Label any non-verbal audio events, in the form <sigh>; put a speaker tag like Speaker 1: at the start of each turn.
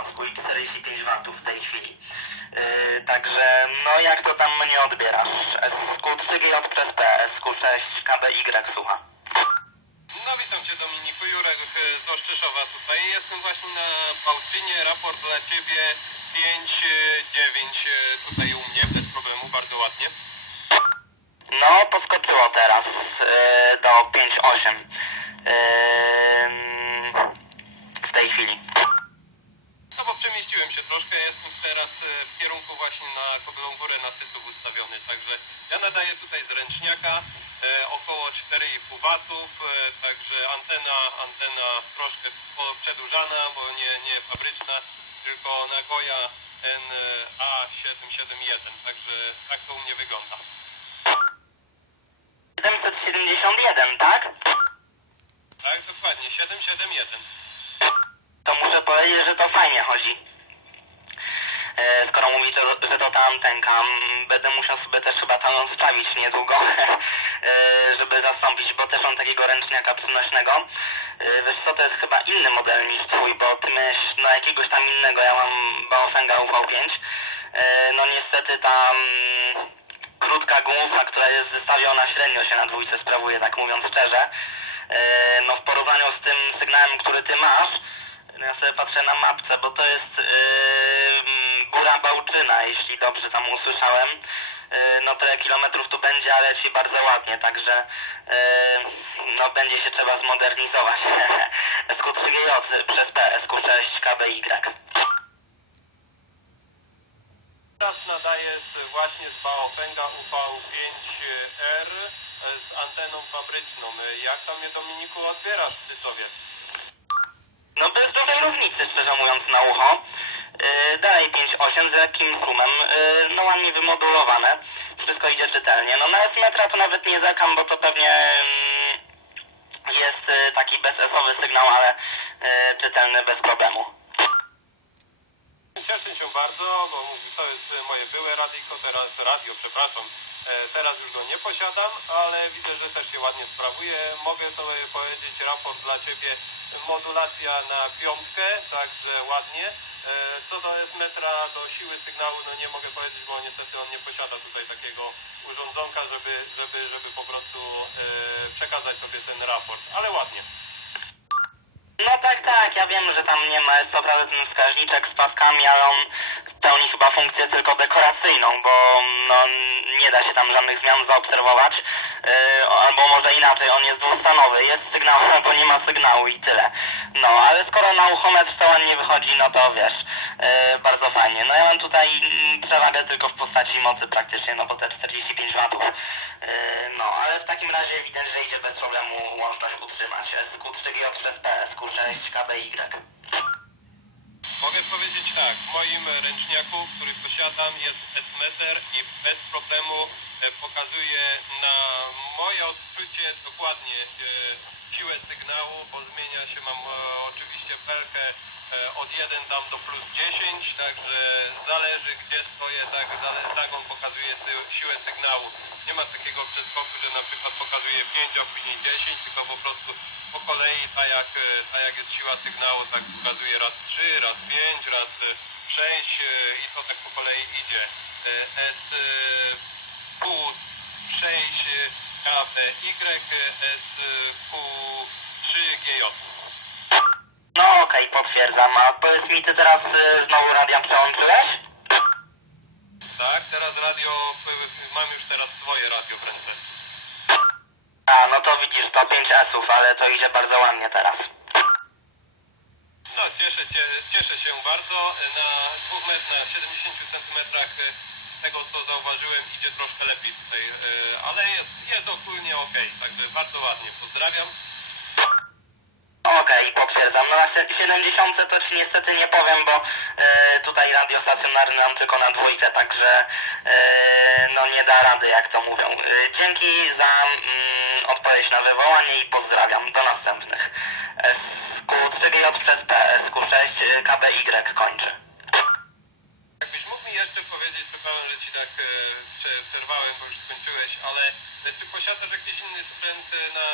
Speaker 1: swój 45 watów w tej chwili. Yy, także, no jak to tam mnie odbierasz? SQ3G przez P, SQ6 KBY, słucha.
Speaker 2: No witam Cię Dominiku, Jurek e, z Oszczyszowa tutaj. Jestem właśnie na Paustynie, raport dla Ciebie 5-9 tutaj u mnie, bez problemu, bardzo ładnie.
Speaker 1: No, podskoczyło teraz yy, do 5.8 yy, w tej chwili.
Speaker 2: No bo przemieściłem się troszkę, jestem teraz e, w kierunku właśnie na Kobylą Górę na Sytów ustawiony, także ja nadaję tutaj z ręczniaka e, około 4,5 watów, e, także antena, antena troszkę przedłużana, bo nie, nie fabryczna, tylko Nagoya NA771, także tak to u mnie wygląda.
Speaker 1: 771, tak?
Speaker 2: Tak, dokładnie, 771.
Speaker 1: To muszę powiedzieć, że to fajnie chodzi. E, skoro mówi, to, że to ta antenka, m, będę musiał sobie też chyba tam wstawić niedługo, <laughs> e, żeby zastąpić, bo też mam takiego ręczniaka przenośnego. E, wiesz co, to jest chyba inny model niż twój, bo ty miałeś no jakiegoś tam innego, ja mam Baofenga UV5. E, no niestety ta mm, krótka gumusa, która jest wystawiona średnio się na dwójce sprawuje, tak mówiąc szczerze. No w porównaniu z tym sygnałem, który ty masz, no ja sobie patrzę na mapce, bo to jest Bałczyna, jeśli dobrze tam usłyszałem. Yy, no tyle kilometrów tu będzie, ale ci bardzo ładnie, także yy, no będzie się trzeba zmodernizować. <laughs> SQ3GJ przez P, SQ6 KBY.
Speaker 2: Teraz nadaję z, właśnie z Baofenga UV5R e, z anteną fabryczną. E, Jak tam mnie Dominiku odbierasz w Sytowie?
Speaker 1: No bez dużej różnicy, szczerze mówiąc, na ucho. Yy, dalej 5.8 z lekkim szumem, yy, no ładnie wymodulowane. Wszystko idzie czytelnie. No na S-metra to nawet nie zakam, bo to pewnie yy, jest yy, taki bezesowy sygnał, ale yy, czytelny bez problemu.
Speaker 2: Cieszę się bardzo, bo jest e, moje byłe teraz radio, przepraszam. E, Teraz już go nie posiadam, ale widzę, że też się ładnie sprawuje. Mogę sobie powiedzieć, raport dla Ciebie, modulacja na piątkę, także ładnie. E, Co do S-metra, do siły sygnału, no nie mogę powiedzieć, bo niestety on nie posiada tutaj takiego urządzonka, żeby, żeby, żeby po prostu e, przekazać sobie ten raport, ale ładnie.
Speaker 1: No tak, tak, ja wiem, że tam nie ma, jest co ten wskaźniczek z paskami, ale on pełni chyba funkcję tylko dekoracyjną, bo no, nie da się tam żadnych zmian zaobserwować. Yy, albo może inaczej, on jest dwustanowy, jest sygnał <laughs> albo nie ma sygnału i tyle. No, ale skoro na uchometr to ładnie wychodzi, no to wiesz, yy, bardzo fajnie. No ja mam tutaj przewagę tylko w postaci mocy praktycznie, no bo te 45 watów. Yy, no, ale w takim razie widać, że idzie bez problemu łączność utrzymać. SQ4G przez P, SQ6 KBY.
Speaker 2: Mogę powiedzieć tak, w moim ręczniaku, który posiadam jest S-meter i bez problemu e, pokazuje na dokładnie e, siłę sygnału, bo zmienia się, mam e, oczywiście belkę e, od 1 tam do plus 10, także zależy gdzie stoję, tak, tak on pokazuje siłę sygnału. Nie ma takiego przeskoku, że na przykład pokazuje 5, a później 10, tylko po prostu po kolei, tak jak, e, tak jak jest siła sygnału, tak pokazuje raz 3, raz 5, raz 6 i to tak po kolei idzie. E, S e, Q 6 KBY, S Q 3 GJ.
Speaker 1: No okej, potwierdzam. A powiedz mi, ty teraz y, znowu radia przełączyłeś?
Speaker 2: Tak, teraz radio, mam już teraz swoje radio w ręce.
Speaker 1: A, no to widzisz, to 5 S-ów, ale to idzie bardzo ładnie teraz.
Speaker 2: No, cieszę się, cieszę się bardzo. Na 2 met, na 70 centymetrach e, tego co zauważyłem idzie troszkę lepiej tutaj, e, ale jest, jest ogólnie ok, także bardzo ładnie. Pozdrawiam.
Speaker 1: Okej, potwierdzam. No na se- 70 to ci niestety nie powiem, bo e, tutaj radio stacjonarne mam tylko na dwójce, także e, no nie da rady, jak to mówią. E, dzięki za mm, odpowiedź na wywołanie i pozdrawiam. Do następnych. SQ3J przez P, SQ6 y, KBY kończy.
Speaker 2: Jakbyś mógł mi jeszcze powiedzieć, przepraszam, że ci tak e, prze- przerwałem, bo już skończyłeś, ale e, czy posiadasz jakiś inny sprzęt e, na